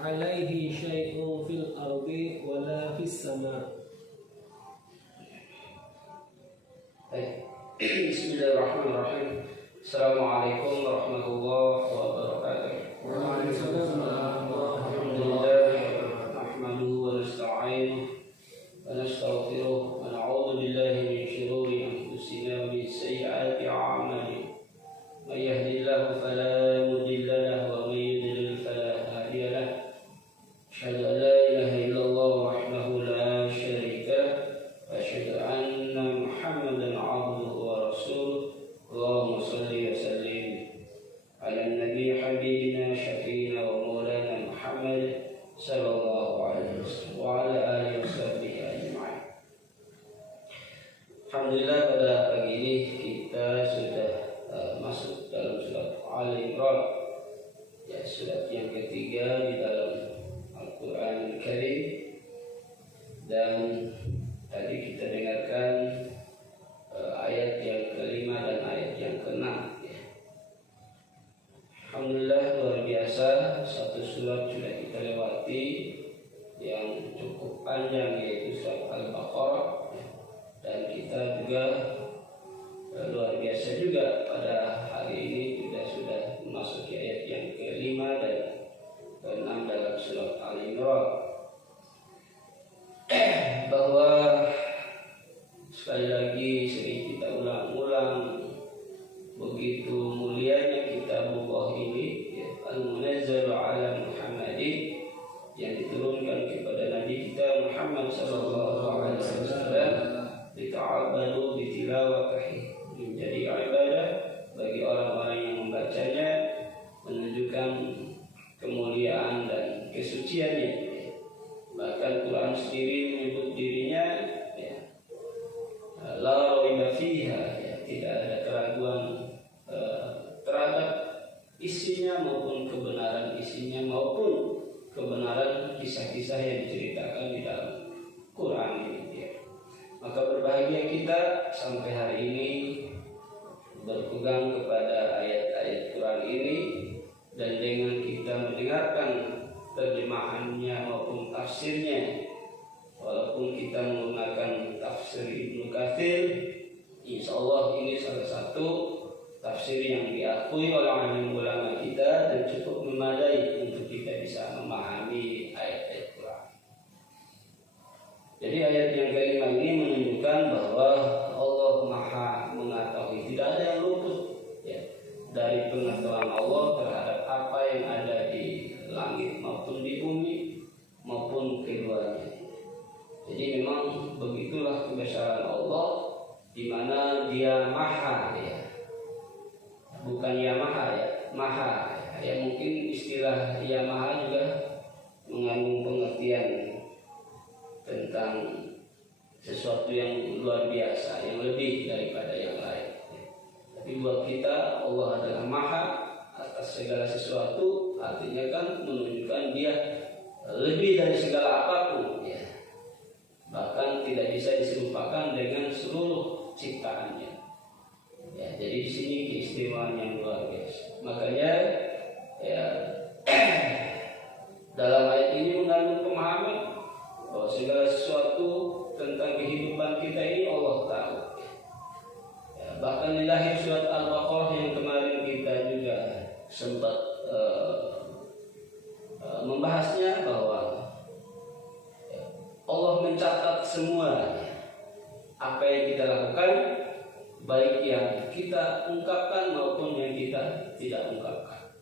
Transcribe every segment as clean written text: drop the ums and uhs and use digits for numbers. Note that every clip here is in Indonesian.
alaihi syai'un fil ardi wala fis sama. Bismillahirrahmanirrahim. Assalamualaikum warahmatullahi wabarakatuh. Waalaikumsalam. Alhamdulillah nahmaduhu wa nasta'inuhu wa nastaghfiruh wa na'udzu billahi min shururi anfusina wa min sayyiati a'malina. May yahdihillahu fala mudilla lahu wa may yudlil fala hadiya lahu. Asyhadu an la ilaha illallah wahdahu la syarika lahu wa asyhadu anna Muhammadan 'abduhu wa rasuluh. Allahumma shalli wa sallim ala nabi habibina syafiina wa maulana Muhammad sallallahu alaihi wasallam wa ala alihi washabbihi ajma'in. Alhamdulillah pada pagi ini kita sudah masuk dalam surat Al-Imran, ya, surat yang ketiga di dalam Al-Quran Al-Karim. Dan tadi kita dengarkan ayat yang kelima dan ayat yang keenam, ya. Alhamdulillah luar biasa, satu surat sudah kita lewati yang cukup panjang, yaitu surat Al-Baqarah, ya. Dan kita juga luar biasa juga pada hari ini kita sudah memasuki ayat yang kelima dan keenam dalam surat Al-Imran, bahwa sekali lagi sering kita ulang-ulang begitu mulianya kitabullah ini, ya, Al-Munazzalu ala Muhammadin, yang diturunkan kepada Nabi kita Muhammad sallallahu alaihi wasallam, dita'abbadu bitilawatihi, menjadi ibadah bagi orang-orang yang membacanya, menunjukkan kemuliaan dan kesuciannya. Bahkan Quran sendiri menyebut dirinya, ya, la raiba fiha, ya, tidak ada keraguan terhadap isinya maupun kebenaran isinya maupun kebenaran kisah-kisah yang diceritakan di dalam Quran ini, ya. Maka berbahagia kita sampai hari ini berpegang kepada ayat-ayat Quran ini, dan dengan kita mendengarkan terjemahannya maupun tafsirnya, walaupun kita menggunakan tafsir Ibnu Katsir, insya Allah ini salah satu tafsir yang diakui oleh alim ulama kita dan cukup memadai untuk kita bisa memahami ayat-ayat Quran. Jadi ayat yang kelima ini menunjukkan bahwa Allah Maha mengetahui, tidak ada yang luput, ya, dari pengetahuan Allah terhadap apa yang ada di langit maupun di bumi maupun keduanya. Jadi memang begitulah kebesaran Allah, di mana Dia Maha, ya, bukan Yamaha, ya, Maha. Ya, mungkin istilah Yamaha juga mengandung pengertian tentang sesuatu yang luar biasa, yang lebih daripada yang lain. Tapi buat kita Allah adalah Maha atas segala sesuatu, artinya kan menunjukkan Dia lebih dari segala apapun, ya. Bahkan tidak bisa diserupakan dengan seluruh ciptaannya. Ya, jadi di sini keistimewaan yang luar biasa. Makanya, ya, dalam ayat ini mengandung pemahaman bahwa segala sesuatu tentang kehidupan kita ini Allah tahu. Ya, bahkan di lahir surat Al-Baqarah yang kemarin kita juga sempat membahasnya, bahwa Allah mencatat semua apa yang kita lakukan, baik yang kita ungkapkan maupun yang kita tidak ungkapkan.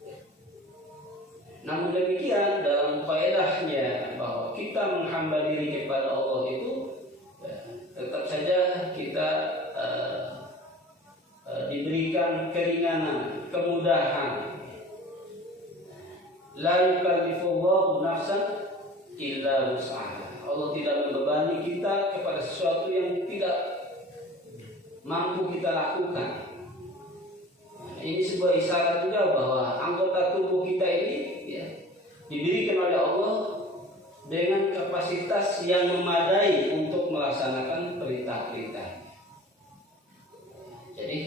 Namun demikian, dalam faedahnya bahwa kita menghamba diri kepada Allah itu, ya, tetap saja kita diberikan keringanan, kemudahan. La yukallifullahu nafsan illa wus'aha. Allah tidak membebani kita kepada sesuatu yang tidak mampu kita lakukan. Ini sebuah isyarat juga bahwa anggota tubuh kita ini, ya, diberikan oleh Allah dengan kapasitas yang memadai untuk melaksanakan perintah-perintah. Jadi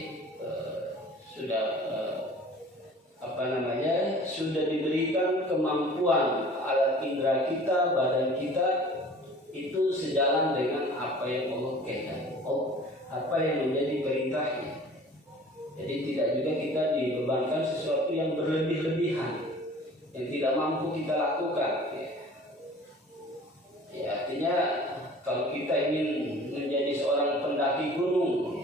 sudah sudah diberikan kemampuan alat indera kita, badan kita itu sejalan dengan apa yang Allah kehendaki, apa yang menjadi perintahnya. Jadi tidak juga kita dibebankan sesuatu yang berlebih-lebihan, yang tidak mampu kita lakukan. Ya, artinya kalau kita ingin menjadi seorang pendaki gunung,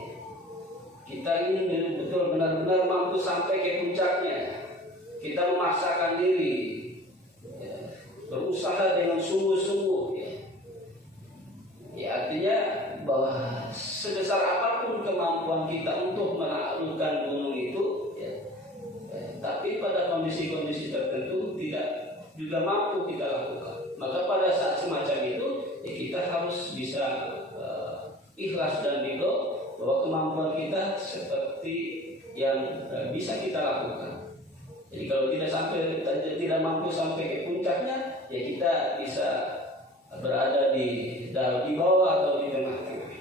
kita ingin betul benar-benar mampu sampai ke puncaknya. Kita memaksakan diri, berusaha dengan sungguh-sungguh. Ya, artinya bahwa sebesar apapun kemampuan kita untuk menaklukkan gunung itu, tapi pada kondisi-kondisi tertentu tidak juga mampu kita lakukan. Maka pada saat semacam itu, ya kita harus bisa ikhlas dan ridho bahwa kemampuan kita seperti yang bisa kita lakukan. Jadi kalau tidak mampu sampai ke puncaknya, ya kita bisa berada di bawah atau di tengah-tengah.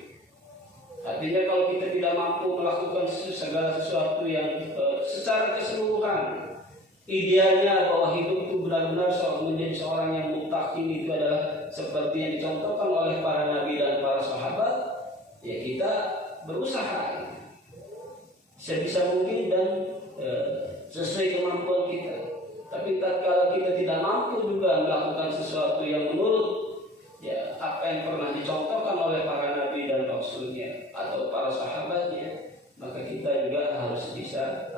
Artinya kalau kita tidak mampu melakukan segala sesuatu yang secara keseluruhan, idealnya bahwa hidup itu benar-benar menjadi seorang yang muttaqin itu adalah seperti yang dicontohkan oleh para nabi dan para sahabat, ya kita berusaha sebisa mungkin dan sesuai kemampuan kita. Tapi tatkala kita tidak mampu juga melakukan sesuatu yang menurut apa yang pernah dicontohkan oleh para nabi dan rasulnya atau para sahabatnya, maka kita juga harus bisa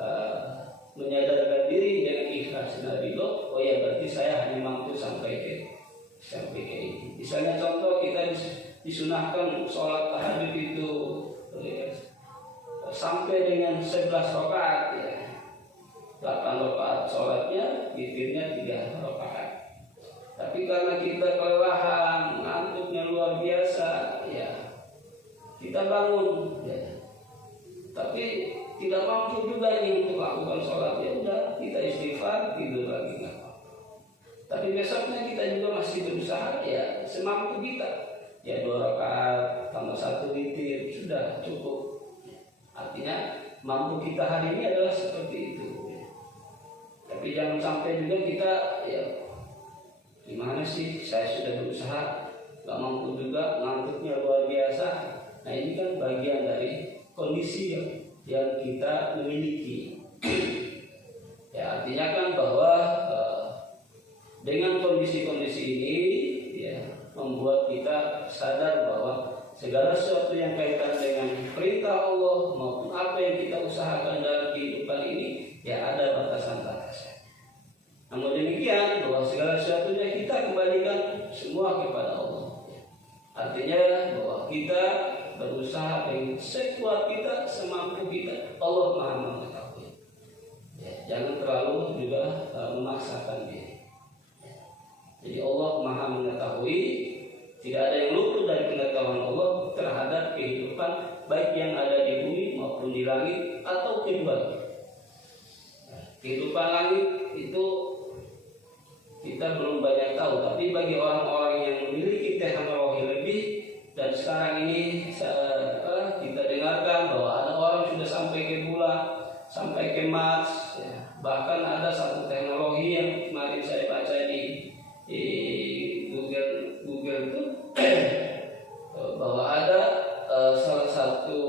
menyadarkan diri dengan ikhlas dan ridho. Oh ya, berarti saya hanya mampu sampai ke ini. Misalnya contoh, kita disunahkan sholat tahajud itu sampai dengan 11 rakaat, 8 rakaat sholatnya, witirnya 3 rakaat. Tapi karena kita kelelahan, ngantuknya luar biasa, kita bangun, tapi tidak mampu juga ini untuk lakukan sholat, ya udah kita istighfar, tidur lagi nggak apa-apa. Tapi besoknya kita juga masih berusaha, ya semampu kita, 2 rakaat tambah 1 witir sudah cukup. Artinya mampu kita hari ini adalah seperti itu. Tapi jangan sampai juga kita gimana sih, saya sudah berusaha nggak mampu juga, ngantuknya luar biasa. Nah ini kan bagian dari kondisi yang kita miliki. Ya, artinya kan bahwa dengan kondisi-kondisi ini membuat kita sadar bahwa segala sesuatu yang kaitan dengan perintah Allah maupun apa yang kita usahakan dalam kehidupan ini, ada batasan-batasan. Namun demikian, bahwa segala sesuatunya kita kembalikan semua kepada Allah. Artinya bahwa kita berusaha dengan sekuat kita, semampu kita. Allah Maha mengetahui. Jangan terlalu juga memaksakan diri. Jadi Allah Maha mengetahui, tidak ada yang luput dari pengetahuan Allah terhadap kehidupan baik yang ada di bumi maupun di langit atau keduanya. Kehidupan langit itu kita belum banyak tahu, tapi bagi orang-orang yang memiliki teknologi lebih, dan sekarang ini kita dengarkan bahwa ada orang sudah sampai ke bulan, sampai ke Mars, bahkan ada satu teknologi yang kemarin saya baca di Google itu bahwa ada salah satu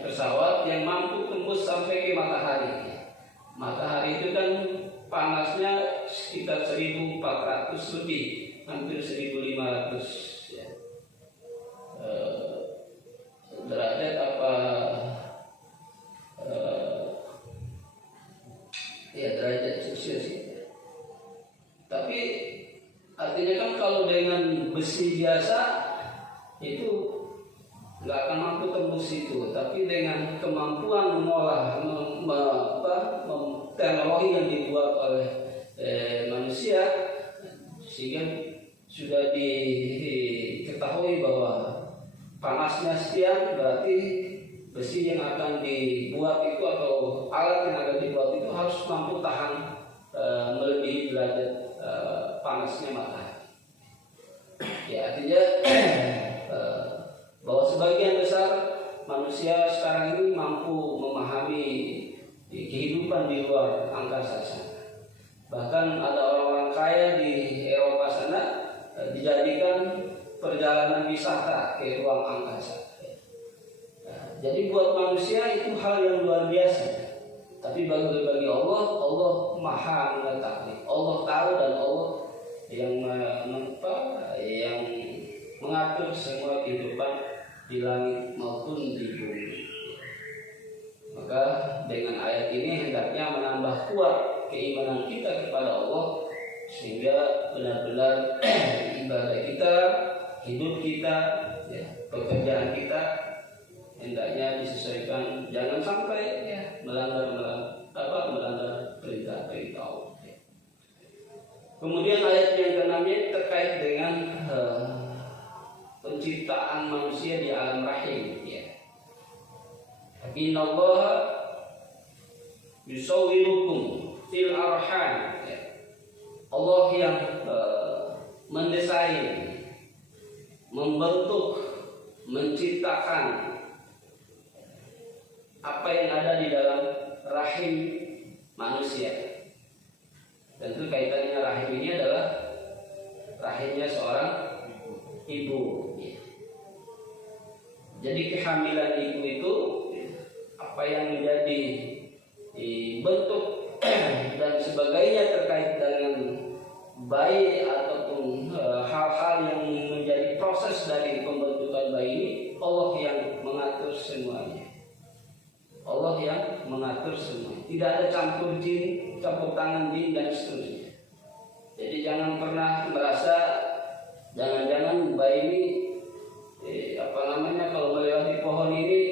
pesawat yang mampu tembus sampai ke matahari. Matahari itu kan panasnya sekitar 1400 lebih, hampir 1500 derajat derajat Celcius. Tapi artinya kan kalau dengan besi biasa itu nggak akan mampu tembus itu, tapi dengan kemampuan mengolah teknologi yang dibuat oleh manusia, sehingga sudah diketahui bahwa panasnya sekian, berarti besi yang akan dibuat itu atau alat yang akan dibuat itu harus mampu tahan melebihi derajat panasnya matahari. Artinya bahwa sebagian besar manusia manusia sekarang ini mampu memahami kehidupan di luar angkasa sana. Bahkan ada orang-orang kaya di Eropa sana dijadikan perjalanan wisata ke ruang angkasa. Jadi buat manusia itu hal yang luar biasa. Tapi bagi Allah, Allah Maha mengetahui. Allah tahu dan Allah yang mengatur semua kehidupan di langit maupun di bumi. Maka dengan ayat ini hendaknya menambah kuat keimanan kita kepada Allah, sehingga benar-benar ibadah kita, hidup kita, pekerjaan kita hendaknya disesuaikan, jangan sampai melanggar perintah-perintah Allah. Kemudian ayat yang ke-6 terkait dengan penciptaan manusia di alam rahim. Innallaha yusawwirukum fil arham. Allah yang mendesain, membentuk, menciptakan apa yang ada di dalam rahim manusia. Tentu kaitannya rahim ini adalah rahimnya seorang ibu. Jadi kehamilan ibu itu apa yang menjadi bentuk dan sebagainya terkait dengan bayi ataupun hal-hal yang menjadi proses dari pembentukan bayi ini, Allah yang mengatur semuanya. Allah yang mengatur semua. Tidak ada campur jin, campur tangan jin dan seterusnya. Jadi jangan pernah merasa jangan-jangan bayi ini kalau melewati pohon ini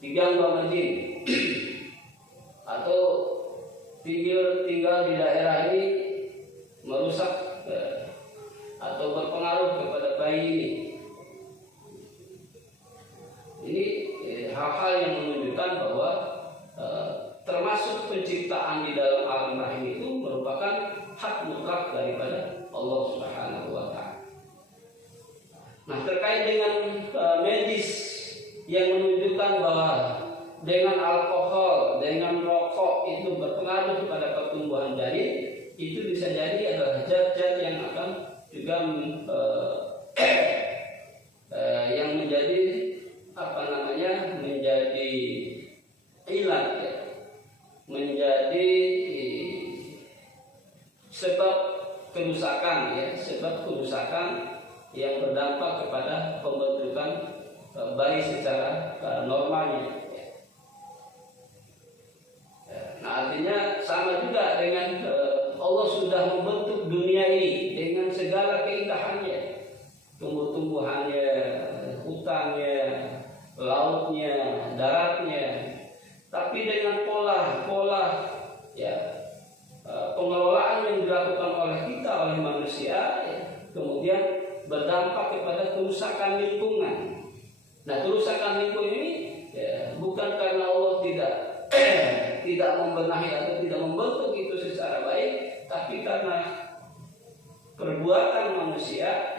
diganggu sama jin atau tinggal di daerah ini merusak atau berpengaruh kepada bayi ini. Ini hal-hal yang menunjukkan bahwa termasuk penciptaan di dalam alam rahim itu merupakan hak mutlak daripada Allah Subhanahu wa Ta'ala. Nah, terkait dengan medis yang menunjukkan bahwa dengan alkohol, dengan rokok itu berpengaruh kepada pertumbuhan janin, itu bisa jadi adalah zat-zat yang akan juga yang menjadi menjadi ilat, menjadi sebab kerusakan yang berdampak kepada pembentukan bayi secara normalnya. Nah, artinya sama juga dengan Allah sudah membentuk dunia ini dengan segala keindahannya, tumbuh-tumbuhannya, hutannya, lautnya, daratnya, tapi dengan pola pengelolaan yang dilakukan oleh kita, oleh manusia, kemudian berdampak kepada kerusakan lingkungan. Nah, kerusakan lingkungan ini bukan karena Allah tidak membenahi atau tidak membentuk itu secara baik, tapi karena perbuatan manusia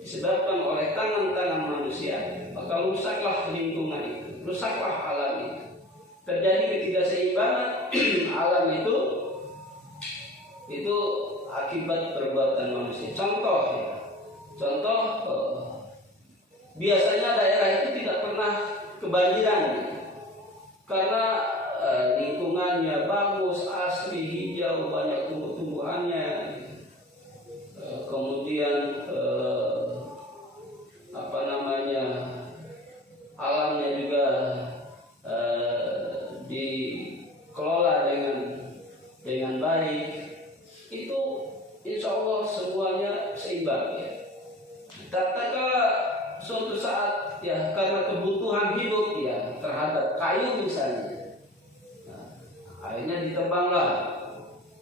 disebabkan oleh tangan-tangan manusia, maka rusaklah lingkungan itu, rusaklah alam itu. Terjadi ketidakseimbangan alam itu akibat perbuatan manusia. Contoh, biasanya daerah itu tidak pernah kebanjiran karena lingkungannya bagus, asri, hijau, banyak tumbuh-tumbuhannya, kemudian alamnya juga dikelola dengan baik. Itu insya Allah semuanya seimbang. Tatkala suatu saat karena kebutuhan hidup terhadap kayu misalnya, akhirnya ditebanglah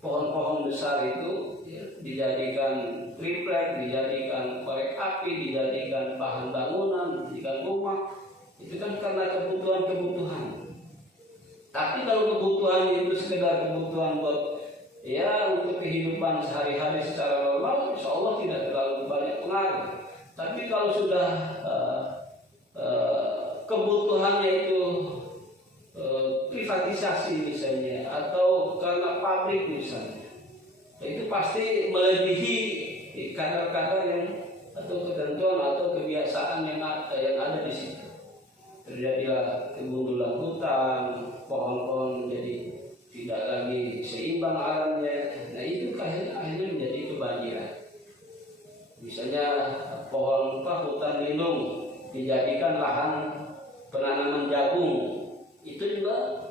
pohon-pohon besar itu, dijadikan triplek, dijadikan korek api, dijadikan bahan bangunan, dijadikan rumah. Itu kan karena kebutuhan. Tapi kalau kebutuhan itu sekedar kebutuhan buat untuk kehidupan sehari-hari secara normal, insya Allah tidak terlalu banyak pengaruh. Tapi kalau sudah kebutuhannya itu privatisasi misalnya, atau karena pabrik misalnya, itu pasti melebihi kadar-kadar yang atau ketentuan atau kebiasaan yang ada di situ. Terjadilah kemunduran hutan, pohon-pohon jadi tidak lagi seimbang alamnya. Nah itu akhirnya menjadi kebanjiran. Misalnya hutan lindung dijadikan lahan penanaman jagung, itu juga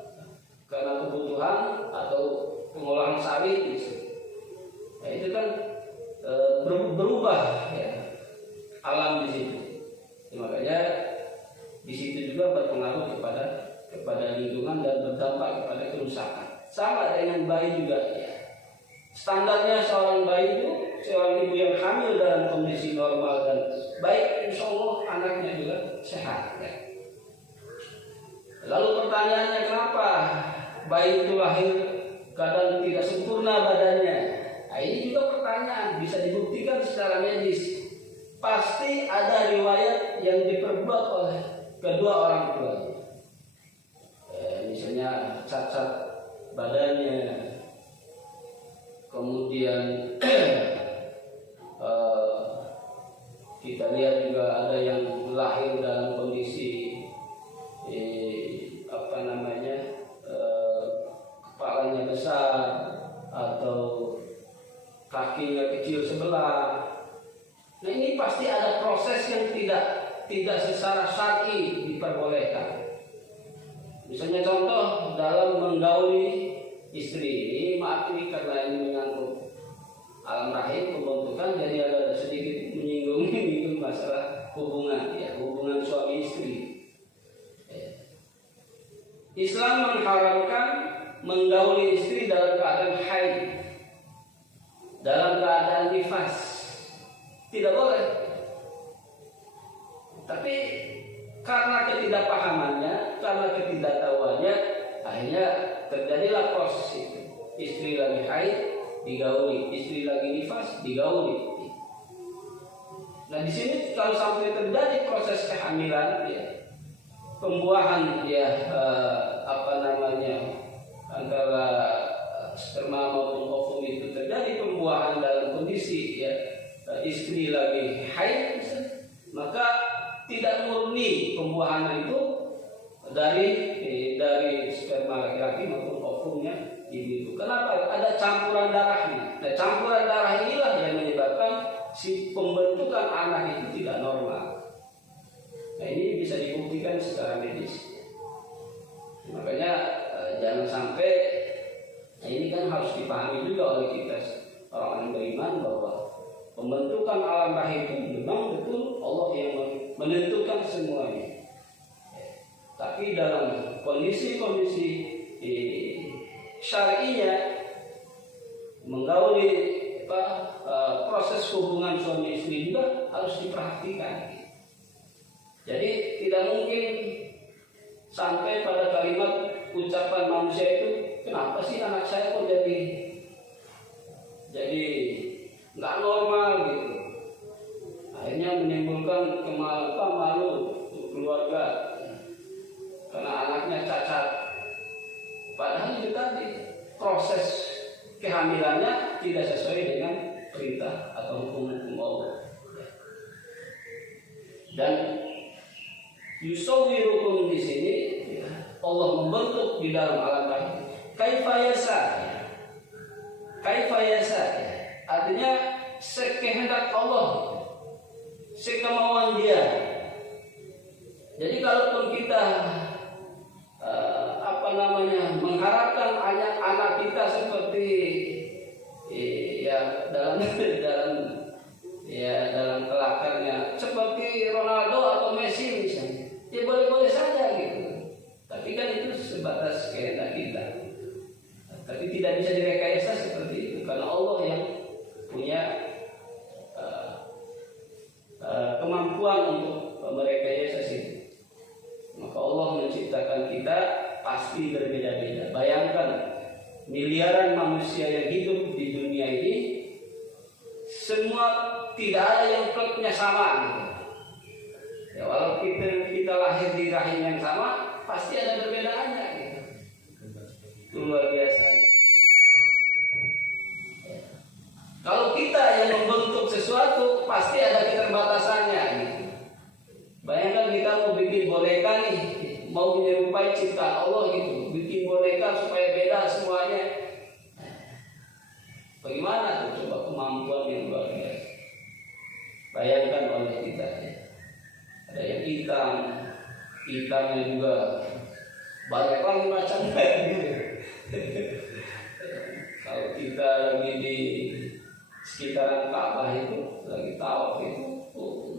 karena kebutuhan atau pengolahan sawit. Nah itu kan berubah ya, alam di situ. Makanya di situ juga berpengaruh kepada lingkungan dan berdampak kepada kerusakan. Sama dengan bayi juga ya. Standarnya seorang bayi itu, seorang ibu yang hamil dalam kondisi normal dan baik, insya Allah anaknya juga sehat ya. Lalu pertanyaannya, kenapa bayi itu lahir kadang tidak sempurna badannya? Nah, ini juga pertanyaan, bisa dibuktikan secara medis. Pasti ada riwayat yang diperbuat oleh kedua orang tuanya. Misalnya cacat badannya, kemudian kita lihat juga ada yang lahir dalam kondisi kepalanya besar atau kakinya kecil sebelah. Nah ini pasti ada proses yang tidak secara syar'i diperbolehkan. Misalnya contoh dalam menggauli istri, ini maaf ini karena ini menyangkut alam rahim, pembentukan, jadi ada sedikit menyinggung masalah hubungan suami istri. Islam mengharamkan menggauli istri dalam keadaan haid, dalam keadaan nifas, tidak boleh. Tapi karena ketidakpahamannya, karena ketidaktahuannya, akhirnya terjadilah proses itu. Istri lagi haid digauli, istri lagi nifas digauli. Nah di sini kalau sampai terjadi proses kehamilan, ya, pembuahan ya antara sperma maupun ovum itu terjadi pembuahan dalam kondisi ya istri lagi haid, maka tidak murni pembuahan itu dari sperma laki-laki maupun ovumnya ibu. Kenapa? Ada campuran darahnya. Nah, campuran darah inilah yang menyebabkan si pembentukan anak itu tidak normal. Nah, ini bisa dibuktikan secara medis. Makanya jangan sampai, nah ini kan harus dipahami juga oleh kita orang beriman bahwa pembentukan alam rahim itu memang betul Allah yang menentukan semuanya. Tapi dalam kondisi-kondisi syar'inya menggauli proses hubungan suami istri juga harus diperhatikan. Jadi tidak mungkin sampai pada kalimat ucapan manusia itu, kenapa sih anak saya kok jadi nggak normal gitu. Akhirnya menimbulkan malu keluarga karena anaknya cacat. Padahal itu tadi proses kehamilannya tidak sesuai dengan perintah atau hukum Allah. Dan yusawwirukum di sini ya, Allah membentuk di dalam alam rahim. Kaifa yasha. Artinya sekehendak Allah, sekemauan Dia. Jadi kalaupun kita mengharapkan anak kita seperti ya dalam kelakarnya seperti Ronaldo atau Messi misalnya, ya boleh-boleh saja gitu. Tapi kan itu sebatas kehendak kita. Tapi tidak bisa direkayasa seperti itu karena Allah yang punya kemampuan untuk merekayasa itu. Maka Allah menciptakan kita pasti berbeda-beda. Bayangkan miliaran manusia yang hidup di dunia ini, semua tidak ada yang plotnya sama gitu. Ya walau kita lahir di rahim yang sama, pasti ada perbedaannya gitu. Itu luar biasa. Ya. Kalau kita yang membentuk sesuatu, pasti ada keterbatasannya gitu. Bayangkan kita mau bikin boneka nih, mau menyerupai ciptaan Allah gitu, bikin boneka supaya beda semuanya. Bagaimana tuh coba kemampuan yang luar biasa? Bayangkan oleh kita ya. Ada yang hitamnya juga banyak lagi macamnya gitu. Kalau kita lagi di sekitaran Ka'bah itu, lagi tawaf itu,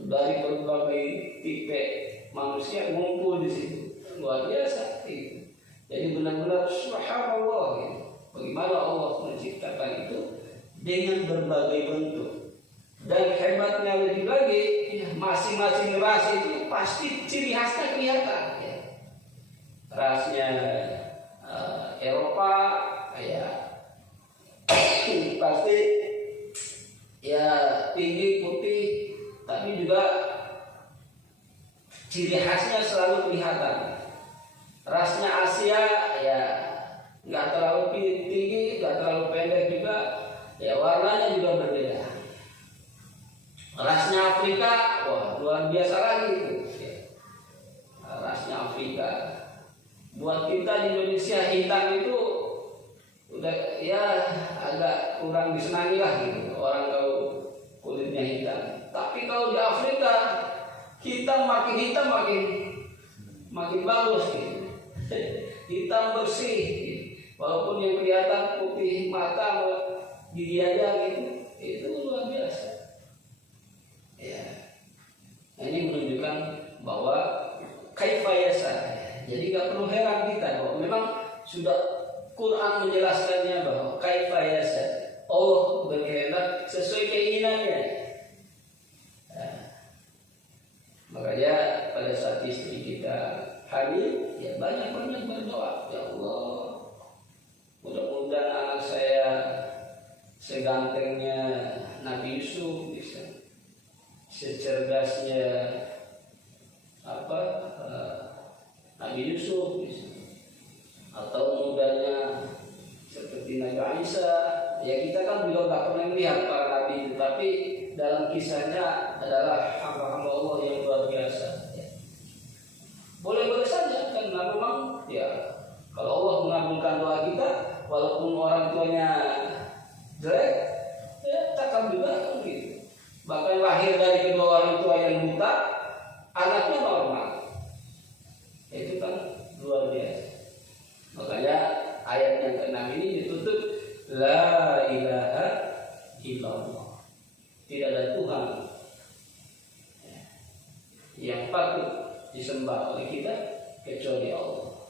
dari berbagai tipe manusia ngumpul di situ, luar biasa gitu. Jadi benar-benar subhanallah gitu. Bagaimana Allah menciptakan itu dengan berbagai bentuk. Dan hebatnya lebih lagi, ya, masing-masing ras itu pasti ciri khasnya kelihatan. Ya. Rasnya Eropa, ya pasti ya tinggi putih, tapi juga ciri khasnya selalu kelihatan. Rasnya Asia, ya nggak terlalu tinggi, nggak terlalu pendek juga, ya warnanya juga berbeda. Rasnya Afrika, wah luar biasa lagi itu. Rasnya Afrika. Buat kita di Indonesia hitam itu udah ya agak kurang disenangi lah gitu. Orang kalau kulitnya hitam. Tapi kalau di Afrika hitam makin bagus gitu. Hitam bersih. Gitu. Walaupun yang kelihatan putih mata gigi aja gitu, itu luar biasa. Ya. Ini menunjukkan bahwa kaifa yasa. Jadi nggak perlu heran kita bahwa memang sudah Quran menjelaskannya bahwa kaifa yasa. Allah berkehendak sesuai keinginannya. Ya. Makanya pada saat istri kita hamil, ya banyak-banyak berdoa, ya Allah, mudah-mudahan anak saya segantengnya Nabi Yusuf bisa. Secerdasnya Nabi Yusuf atau mudanya seperti Nabi Isa. Ya kita kan juga tak pernah melihat para nabi itu, tapi dalam kisahnya adalah hamba-hamba Allah yang luar biasa. Ya. Boleh saja karena memang ya kalau Allah mengabulkan doa kita, walaupun orang tuanya jelek, ya takkan juga gitu. Bahkan lahir dari kedua orang tua yang buta, anaknya normal. Itu kan luar biasa. Makanya ayat yang ke-6 ini ditutup la ilaha illallah. Tidak ada Tuhan yang patut disembah oleh kita kecuali Allah.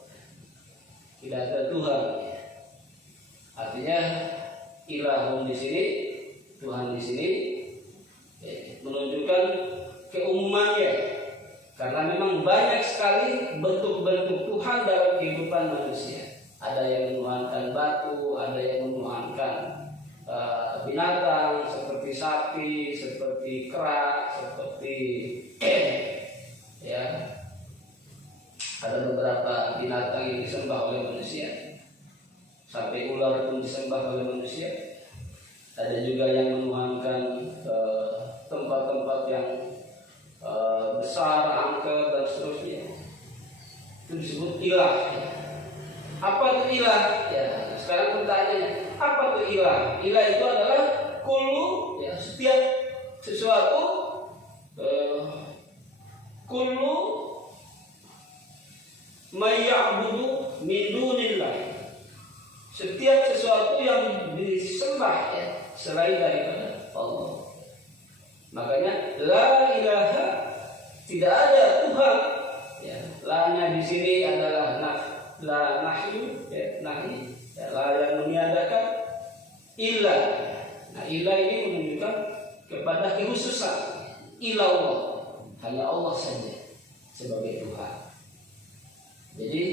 Tidak ada Tuhan. Artinya ilahun di sini, Tuhan di sini menunjukkan keumumannya, karena memang banyak sekali bentuk-bentuk Tuhan dalam kehidupan manusia. Ada yang menuhankan batu, ada yang menuhankan binatang seperti sapi, seperti kera, seperti ya ada beberapa binatang yang disembah oleh manusia, sampai ular pun disembah oleh manusia. Ada juga yang menuhankan tempat-tempat yang besar, angker dan seterusnya. Itu disebut ilah. Apa itu ilah? Ya, sekarang pertanyaannya, apa itu ilah? Ilah itu adalah kullu, ya, setiap sesuatu, kullu mayya'budu min dunillah. Setiap sesuatu yang disembah, ya, selain daripada Allah. Makanya la ilaha, tidak ada Tuhan. Ya, la-nya di sini adalah la nahyu, ya, nahi, ya, la yang meniadakan, illa. Nah, illa ini menunjukkan kepada kekhususan. Ilallah, hanya Allah saja sebagai Tuhan. Jadi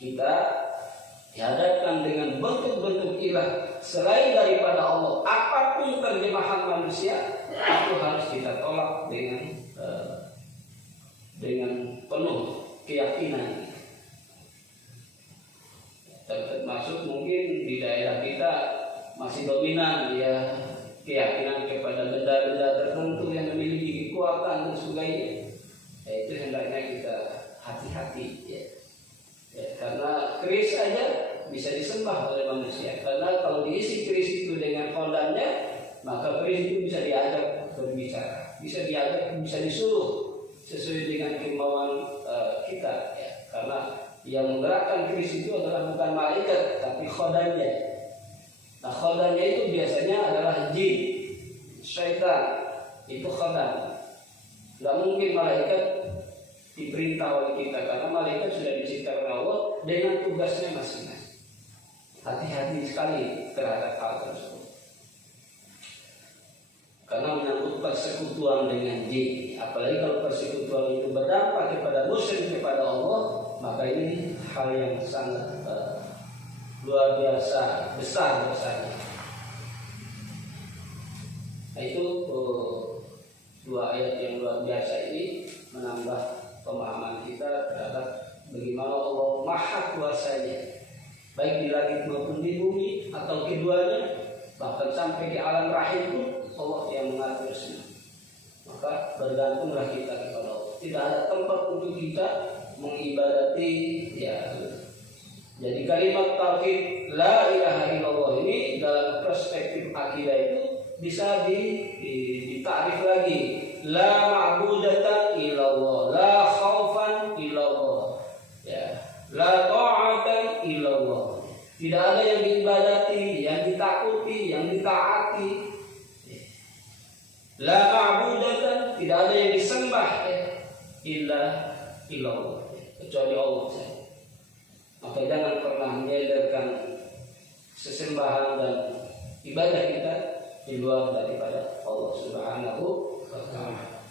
kita dihadapkan dengan bentuk-bentuk ilah selain daripada Allah. Apapun terjemahan manusia, itu harus kita tolak dengan dengan penuh keyakinan. Termasuk mungkin di daerah kita masih dominan ya keyakinan kepada benda-benda tertentu yang memiliki kekuatan dan sebagainya. Itu hendaknya kita hati-hati ya. Karena keris saja bisa disembah oleh manusia. Karena kalau diisi keris itu dengan kodamnya, maka keris itu bisa diajak berbicara, bisa disuruh sesuai dengan kemauan kita ya. Karena yang menggerakkan keris itu adalah bukan malaikat tapi khodamnya. Nah khodamnya itu biasanya adalah jin, syaitan, itu khodam. Gak mungkin malaikat diperintah oleh kita, karena malaikat sudah diciptakan Allah dengan tugasnya masing-masing. Hati-hati sekali terhadap hal tersebut, karena menyangkut persekutuan dengan jin. Apalagi kalau persekutuan itu berdampak kepada musyrik kepada Allah, maka ini hal yang sangat luar biasa besarnya. Nah itu dua ayat yang luar biasa ini menambah pemahaman kita terhadap bagaimana Allah maha kuasanya, baik di langit maupun di bumi atau keduanya, bahkan sampai di alam rahim pun Allah yang mengatur semua. Maka bergantunglah kita kepada Allah. Tidak ada tempat untuk kita mengibadati ya. Jadi kalimat tauhid la ilaha illallah ini dalam perspektif akidah itu bisa ditakrif lagi. La ma'budatan illallah, la khaufan illallah, ya, la ta'atan illallah. Tidak ada yang diibadati, yang ditakuti, yang ditaati. La ma'budatan, tidak ada yang disembah illallah, kecuali Allah saja. Maka jangan pernah menyandarkan sesembahan dan ibadah kita di luar daripada Allah Subhanahu wa ta'ala.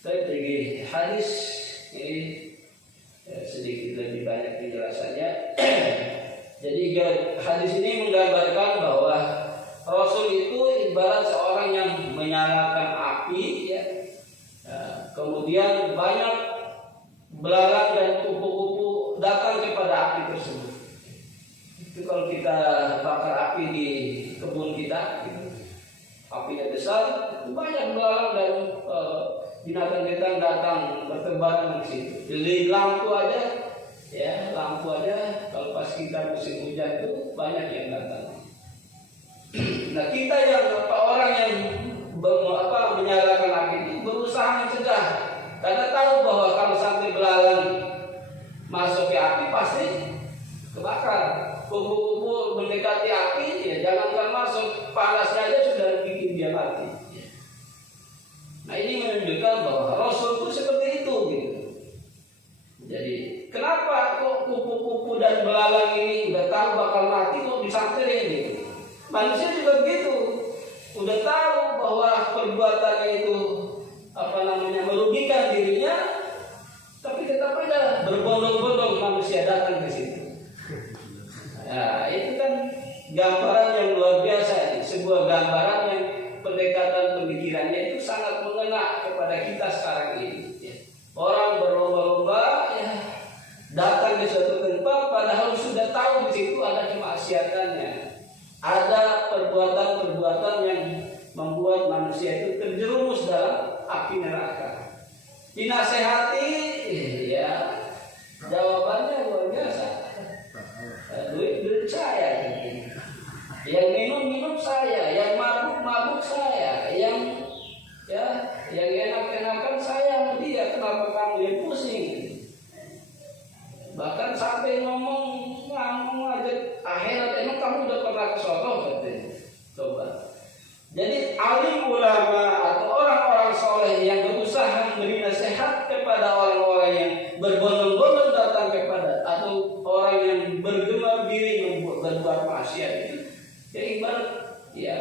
Dari hadis ini sedikit lebih banyak penjelasannya. Jadi hadis ini menggambarkan bahwa Rasul itu ibarat seorang yang menyalakan api ya. Kemudian banyak belalang dan kupu-kupu datang kepada api tersebut. Itu kalau kita bakar api di kebun kita gitu. Apinya besar, banyak belalang dan binatang-binatang datang bertebaran di situ. Jadi lampu aja kalau pas kita musim hujan itu banyak yang datang. Nah kita yang orang yang menyalakan api itu berusaha mencegah, karena tahu bahwa kalau sampai belalang masuk ke api pasti kebakar. Kupu-kupu mendekati api, ya jangankan masuk, panasnya aja sudah bikin dia mati. Nah ini menunjukkan bahwa Rasul itu seperti itu gitu. Jadi kenapa kok kupu-kupu dan belalang ini udah tahu bakal mati kok disamperin gitu? Manusia juga begitu, udah tahu bahwa perbuatannya itu merugikan dirinya, tapi tetap aja berbondong-bondong manusia datang ke situ. Nah, itu kan gambaran yang luar biasa, sebuah gambaran yang pendekatan pemikirannya itu sangat mengena kepada kita sekarang ini. Orang berlomba-lomba ya, datang ke suatu tempat padahal sudah tahu di situ ada kemaksiatannya, ada perbuatan-perbuatan yang membuat manusia itu terjerumus dalam api neraka. Dinasehati, ya jawabannya luar biasa. Duit saya, yang minum saya, yang mabuk saya, yang enak-enakan saya sama dia. Kenapa kamu yang pusing? Bahkan sampai ngomong aja akhirat, emang kamu udah pernah ke sono katanya. Coba. Jadi alim ulama atau orang-orang soleh yang berusaha memberi nasihat kepada orang-orang yang berbondong-bondong datang kepada, atau orang yang bergemar diri berbuat maksiat itu, ya ibarat ya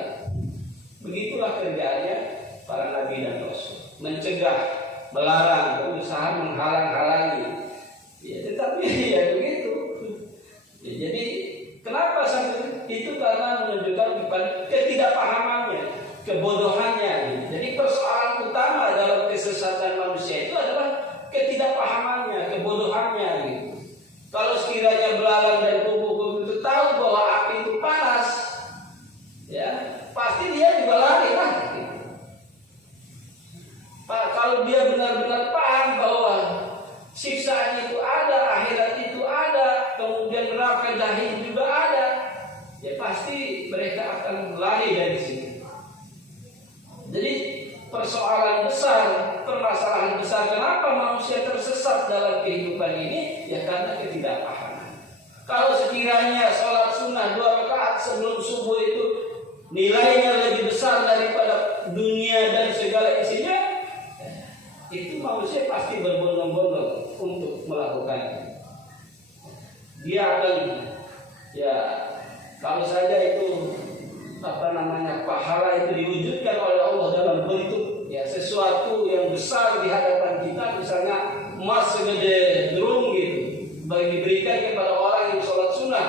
begitulah kerjanya para nabi dan rasul, mencegah, melarang, berusaha menghalang-halangi. Ya tetapi ya begitu. Ya, jadi kenapa sampai itu? Karena menunjukkan kepada ketidakpahamannya, kebodohannya. Jadi persoalan utama dalam kesesatan manusia itu adalah pasti mereka akan lari dari sini. Jadi persoalan besar, permasalahan besar kenapa manusia tersesat dalam kehidupan ini, ya karena ketidakpahaman. Kalau sekiranya sholat sunnah 2 rakaat sebelum subuh itu nilainya lebih besar daripada dunia dan segala isinya, itu manusia pasti berbondong-bondong untuk melakukannya. Dia akan, ya kalau saja itu pahala itu diwujudkan oleh Allah dalam bentuk ya sesuatu yang besar di hadapan kita, misalnya emas segede drum gitu, bagi diberikan kepada orang yang sholat sunnah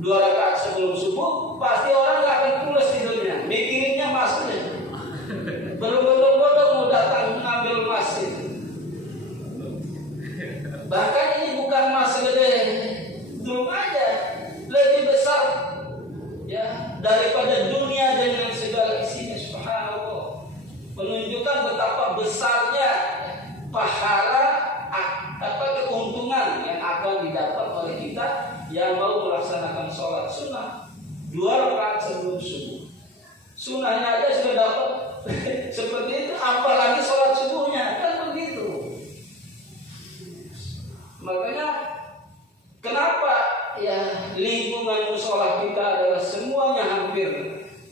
2 rakaat sebelum subuh, pasti orang nggak akan pulas tidurnya, mikirinnya emasnya, berbondong-bondong mau datang mengambil emas itu. Bahkan ini bukan emas segede drum aja, lebih besar ya daripada dunia dengan segala isinya. Subhanallah, menunjukkan betapa besarnya pahala keuntungan yang akan didapat oleh kita yang mau melaksanakan sholat sunnah 2 rakaat sebelum subuh. Sunnahnya aja sudah dapat seperti itu, apalagi sholat subuhnya, kan begitu. Makanya kenapa ya lingkungan musola kita adalah semuanya hampir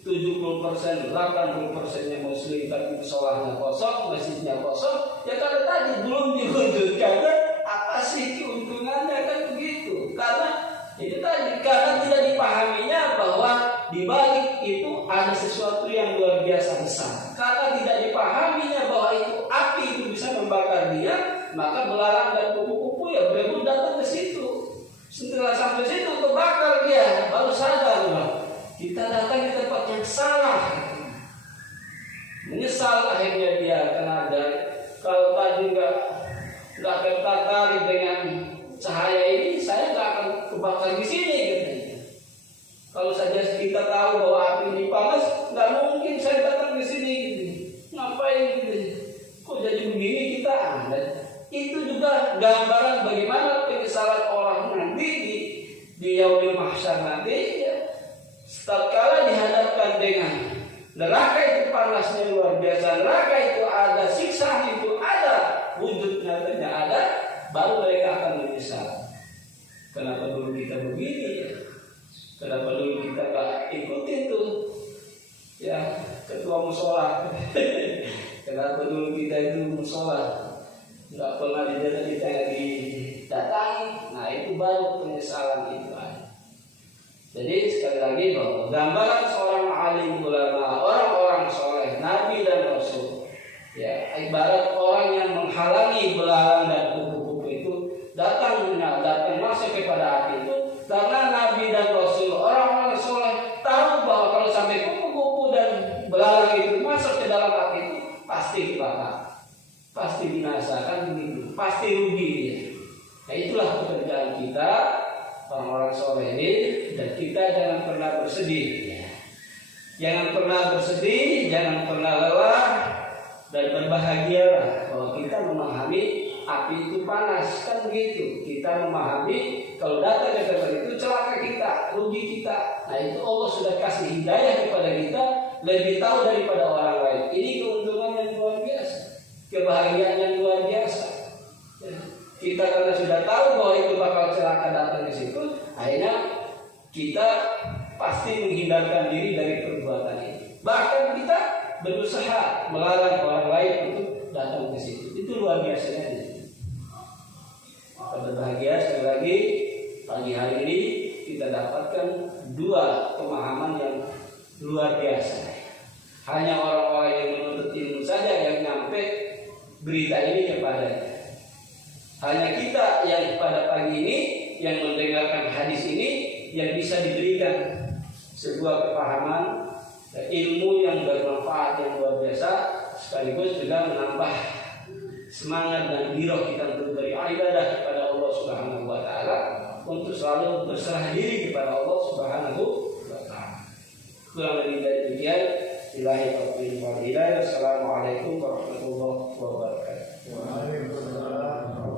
70%, 80%-nya muslim, tapi musolahnya kosong, masjidnya kosong. Ya karena tadi belum diwujudkan apa sih keuntungannya, kan begitu. Karena itu tadi, karena tidak dipahaminya bahwa di balik itu ada sesuatu yang luar biasa besar. Karena tidak dipahaminya bahwa itu api itu bisa membakar dia, maka belalang dan kupu-kupu ya berebut datang ke situ. Setelah sampai situ kebakar dia, baru sadar bahwa kita datang di tempat yang salah. Menyesal akhirnya dia karena ada, kalau tadi nggak tertarik dengan cahaya ini, saya nggak akan kebakar di sini. Gitu. Kalau saja kita tahu bahwa api ini panas, nggak mungkin saya datang di sini. Gitu. Ngapain? Gitu. Kok jadi begini kita? Itu juga gambaran bagaimana penyesalan orang nanti di yaumil mahsyar nanti ya. Tatkala dihadapkan dengan neraka itu panasnya luar biasa, neraka itu ada, siksa itu ada, wujud nyatanya ada, baru mereka akan menyesal. Kenapa dulu kita begini ya? Kenapa dulu kita gak ikutin tuh ya ketua musola? Kenapa dulu kita itu musola nggak pernah didatangi? Nah itu baru penyesalan itu ada. Jadi sekali lagi bahwa gambaran seorang alim ulama, orang-orang soleh, nabi dan rasul, ya ibarat orang yang menghalangi belalang dan kupu-kupu itu datang masuk kepada api itu, karena nabi dan rasul, orang-orang soleh tahu bahwa kalau sampai kupu-kupu dan belalang itu masuk ke dalam api itu pasti kebakar, pasti binasa, kan begitu, pasti rugi. Nah itulah pekerjaan kita orang-orang soleh ini, dan kita jangan pernah bersedih. Jangan pernah bersedih, jangan pernah lelah, dan berbahagialah bahwa kita memahami api itu panas, kan begitu. Kita memahami kalau datang ke tempat itu celaka kita, rugi kita. Nah itu Allah sudah kasih hidayah kepada kita, lebih tahu daripada orang lain. Ini keuntungan yang luar biasa, kebahagiaan yang luar biasa. Kita karena sudah tahu bahwa itu bakal celaka datang ke situ, akhirnya kita pasti menghindarkan diri dari perbuatan ini. Bahkan kita berusaha melarang orang lain untuk datang ke situ. Itu luar biasanya. Kita berbahagia sekali lagi pagi hari ini kita dapatkan 2 pemahaman yang luar biasa. Hanya orang-orang yang menuntut ilmu saja yang nyampe berita ini kepadanya. Hanya kita yang pada pagi ini yang mendengarkan hadis ini yang bisa diberikan sebuah kepahaman ilmu yang bermanfaat yang luar biasa, sekaligus juga menambah semangat dan giroh kita untuk beribadah kepada Allah Subhanahu wa taala, untuk selalu berserah diri kepada Allah Subhanahu wa taala. Kurang lebih dari demikian. Assalamualaikum warahmatullahi wabarakatuh.